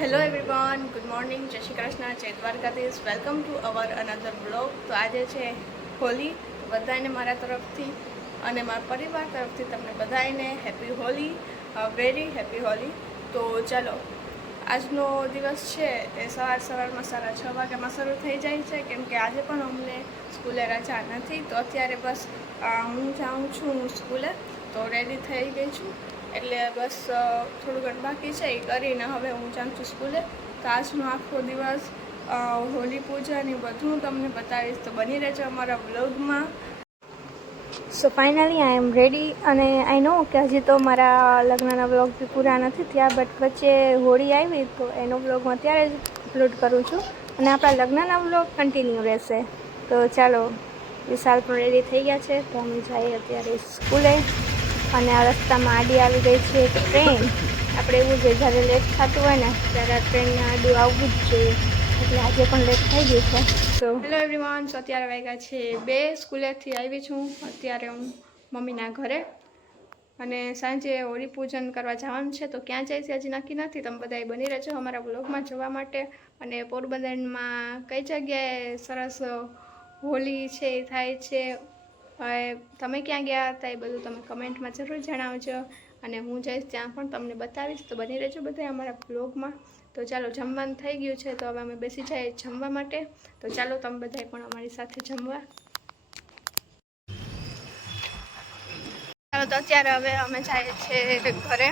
Hello everyone, good morning, જય શ્રી કૃષ્ણ, જય Dwarkadhish. Welcome to our another blog. તો આજે છે હોલી. બધાને મારા તરફથી અને મારા પરિવાર તરફથી તમને બધાને happy Holi, very happy Holi. તો ચાલો, આજનો દિવસ છે એ સવારમાં 6:30 વાગ્યામાં શરૂ થઈ જાય છે, કેમ કે આજે પણ અમને સ્કૂલે રજા નથી. તો અત્યારે બસ હું જાઉં છું સ્કૂલે, તો રેડી થઈ ગઈ છું. એટલે બસ થોડું ઘણું બાકી છે એ કરીને હવે હું જાઉં છું સ્કૂલે. તો આજનો આખો દિવસ હોલી પૂજાની બધું તમને બતાવીશ, તો બની રહેજો અમારા વ્લોગમાં. સો ફાઇનલી આઈ એમ રેડી. અને આઈ નો કે હજી તો મારા લગ્નના વ્લોગ બી પૂરા નથી થયા, બટ વચ્ચે હોળી આવી તો એનો વ્લોગ હું અત્યારે જ અપલોડ કરું છું અને આપણા લગ્નના વ્લોગ કન્ટિન્યુ રહેશે. તો ચાલો, વિશાલ પણ રેડી થઈ ગયા છે, તો અમે જઈએ અત્યારે સ્કૂલે. અને આ રસ્તામાં આડી આવી ગઈ છે એક ટ્રેન. આપણે એવું જોઈએ જ્યારે લેટ થતું હોય ને ત્યારે આ ટ્રેનને આડું આવવું જ જોઈએ, એટલે આજે પણ લેટ થઈ ગયું છે. તો હેલો એવરીવન, સો અત્યારે વાગ્યા છે 2. સ્કૂલેથી આવી છું અત્યારે હું મમ્મીના ઘરે, અને સાંજે હોળી પૂજન કરવા જવાનું છે. તો ક્યાં જાય છે હજી નક્કી નથી. તમે બધાએ બની રહેજો અમારા બ્લોગમાં જોવા માટે. અને પોરબંદરમાં કઈ જગ્યાએ સરસ હોલી છે એ થાય છે, તમે ક્યાં ગયા હતા એ બધું તમે કમેન્ટમાં જરૂર જણાવજો, અને હું જઈશ ત્યાં પણ તમને બતાવીશ. તો બની રહેજો બધા અમારા બ્લોગમાં. તો ચાલો, જમવાનું થઈ ગયું છે તો હવે અમે બેસી જઈએ જમવા માટે. તો ચાલો, તમે બધાએ પણ અમારી સાથે જમવા. ચાલો, તો અત્યારે હવે અમે જઈએ છીએ ઘરે.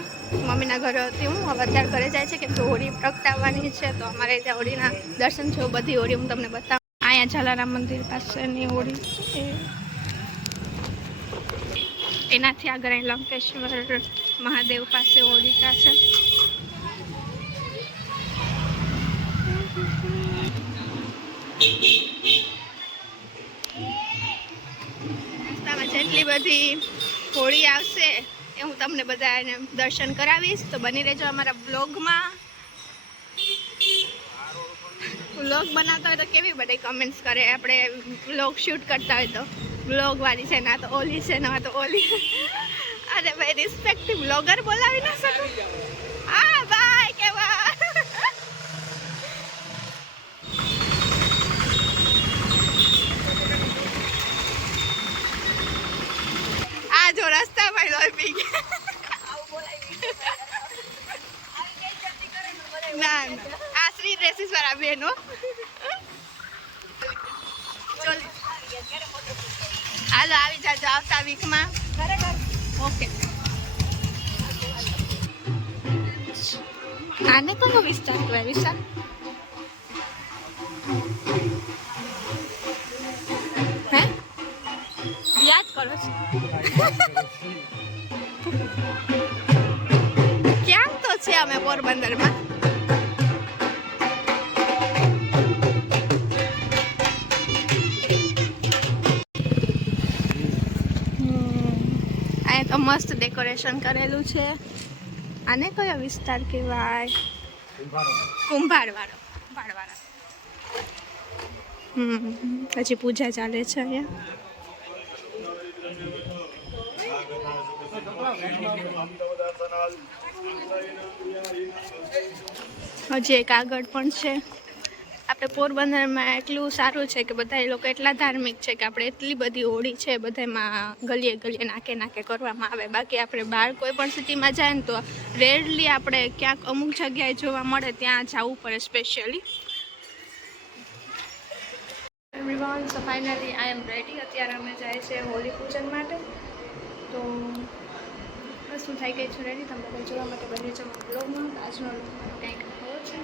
મમ્મીના ઘરે હતી હું, હવે અત્યારે ઘરે જાય છે કેમ કે હોળી પ્રગટાવવાની છે. તો અમારે ત્યાં હોળીના દર્શન છે, બધી હોળી હું તમને બતાવું. અહીંયા જલારામ મંદિર પાસેની હોળી છે, એનાથી આગળ અહીં લંકેશ્વર મહાદેવ પાસે હોલિકા છે. રસ્તામાં જેટલી બધી હોળી આવશે એ હું તમને બધાને દર્શન કરાવીશ. તો બની રહેજો અમારા બ્લોગમાં. વ્લોગ બનાવતા હોય તો કેવી બધી કમેન્ટ્સ કરે, આપણે વ્લોગ શૂટ કરતા હોય તો વ્લોગ વાળી છે ના તો ઓલી છે, ના તો ઓલી. અરે ભાઈ, રિસ્પેક્ટથી બ્લોગર બોલાવી ના શકું? હા ભાઈ, કેવા આ જો રસ્તામાં લોહી પી ગયા. ના ના, આ શ્રી ડ્રેસીસ વાળા બેનો. હાલો, આવી જાજો આવતા વીકમાં. ઓકે. આને કયો વિસ્તાર કહેવાય વિશાલ? હે, યાદ કરો છો? ક્યાં તો છે અમે પોરબંદરમાં. અહીંયા તો મસ્ત ડેકોરેશન કરેલું છે. આને કયો વિસ્તાર કહેવાય? કુંભારવાળો. હજી પૂજા ચાલે છે અહીંયા. હજી એક આગળ પણ છે. આપણે પોરબંદરમાં એટલું સારું છે કે બધા એ લોકો એટલા ધાર્મિક છે કે આપણે એટલી બધી હોળી છે બધામાં ગલીએ ગલીએ નાકે કરવામાં આવે. બાકી આપણે બહાર કોઈ પણ સિટીમાં જાય ને તો રેરલી આપણે ક્યાંક અમુક જગ્યાએ જોવા મળે, ત્યાં જવું પડે સ્પેશિયલી. એવરીવન, સો ફાઇનલી આઈ એમ રેડી. અત્યારે અમે જાય છે હોળી પૂજન માટે. તો બસ હું થઈ ગઈ છું રેડી. તમે બધા જોવા માટે બની જવા બ્લોગમાં. આજનો કંઈક ખબર છે.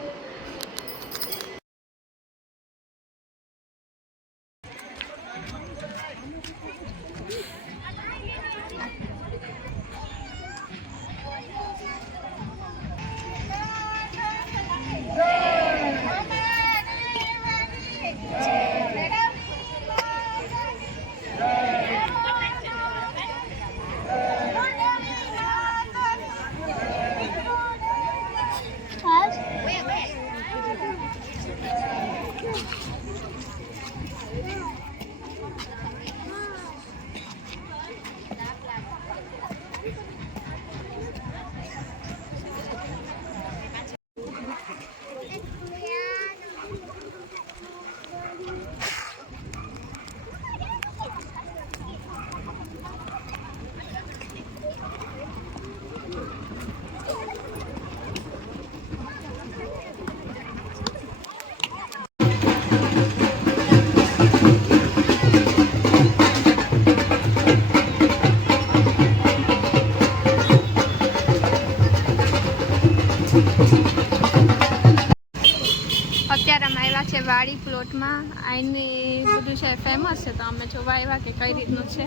અત્યારે અમે આવ્યા છે વાડી પ્લોટમાં. અહીંની બધું છે ફેમસ છે, તો અમે જોવા આવ્યા કે કઈ રીતનું છે,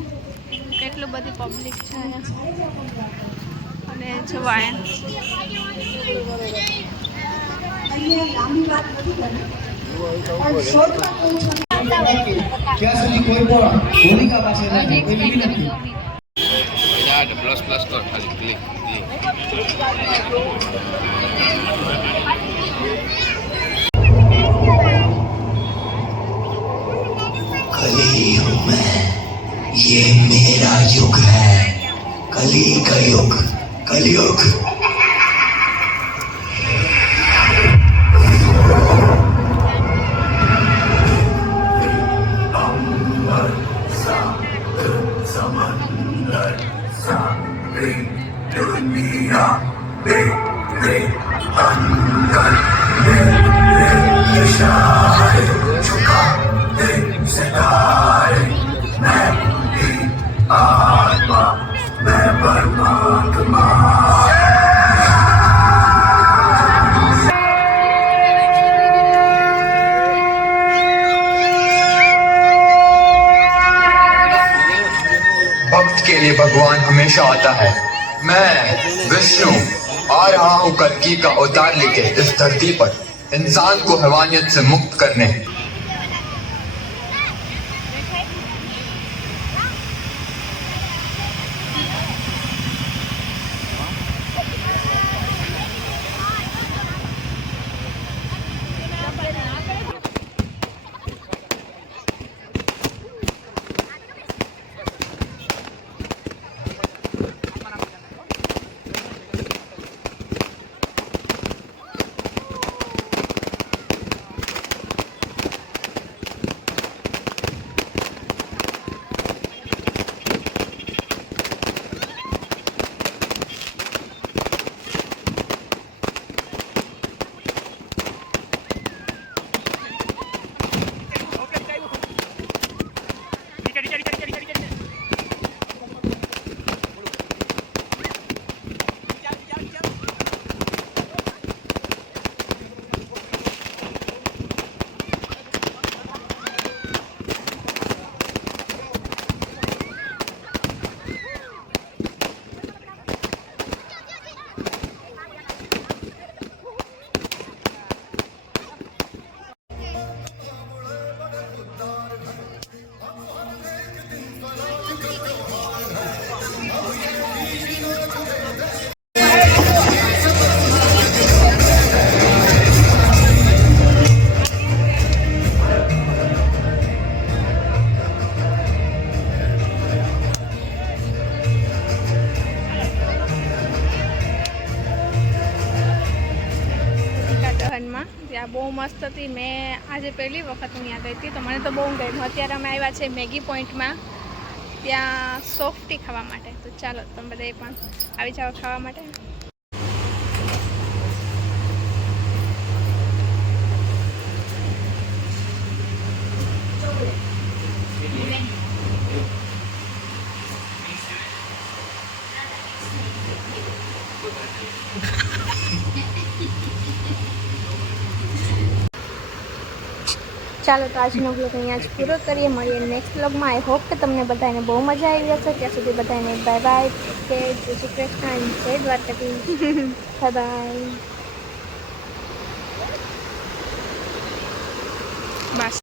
કેટલું બધી પબ્લિક છે અહીંયા. અને જોવા પ્લસ પ્લસ કર ખાલી ક્લિક कली हूँ मैं, ये मेरा युग है, कली का युग, कलयुग। दुनिया मेरे अंदर मेरे शाह झुका दे सितारे मैं ही आत्मा मैं परमात्मा। भक्त के लिए भगवान हमेशा आता है। मैं विष्णु आ रहा हूँ कल्कि का अवतार लेके इस धरती पर इंसान को हैवानियत से मुक्त करने। ત્યાં બહુ મસ્ત હતી. મેં આજે પહેલી વખત હું ત્યાં ગઈ હતી, તો મને તો બહુ ગમ્યું. અત્યારે અમે આવ્યા છે મેગી પોઈન્ટમાં, ત્યાં સોફ્ટી ખાવા માટે. તો ચાલો તમે બધા પણ આવી જાઓ ખાવા માટે. ચાલો તો આજનો બ્લોગ અહીંયા જ પૂરો કરીએ. મળીએ નેક્સ્ટ બ્લોગમાં. આઈ હોપ કે તમને બધાને બહુ મજા આવી હશે. ત્યાં સુધી બધાને બાય બાય, કે જય શ્રી કૃષ્ણ, જય દ્વારકાધીશ, બાય બાય. બસ.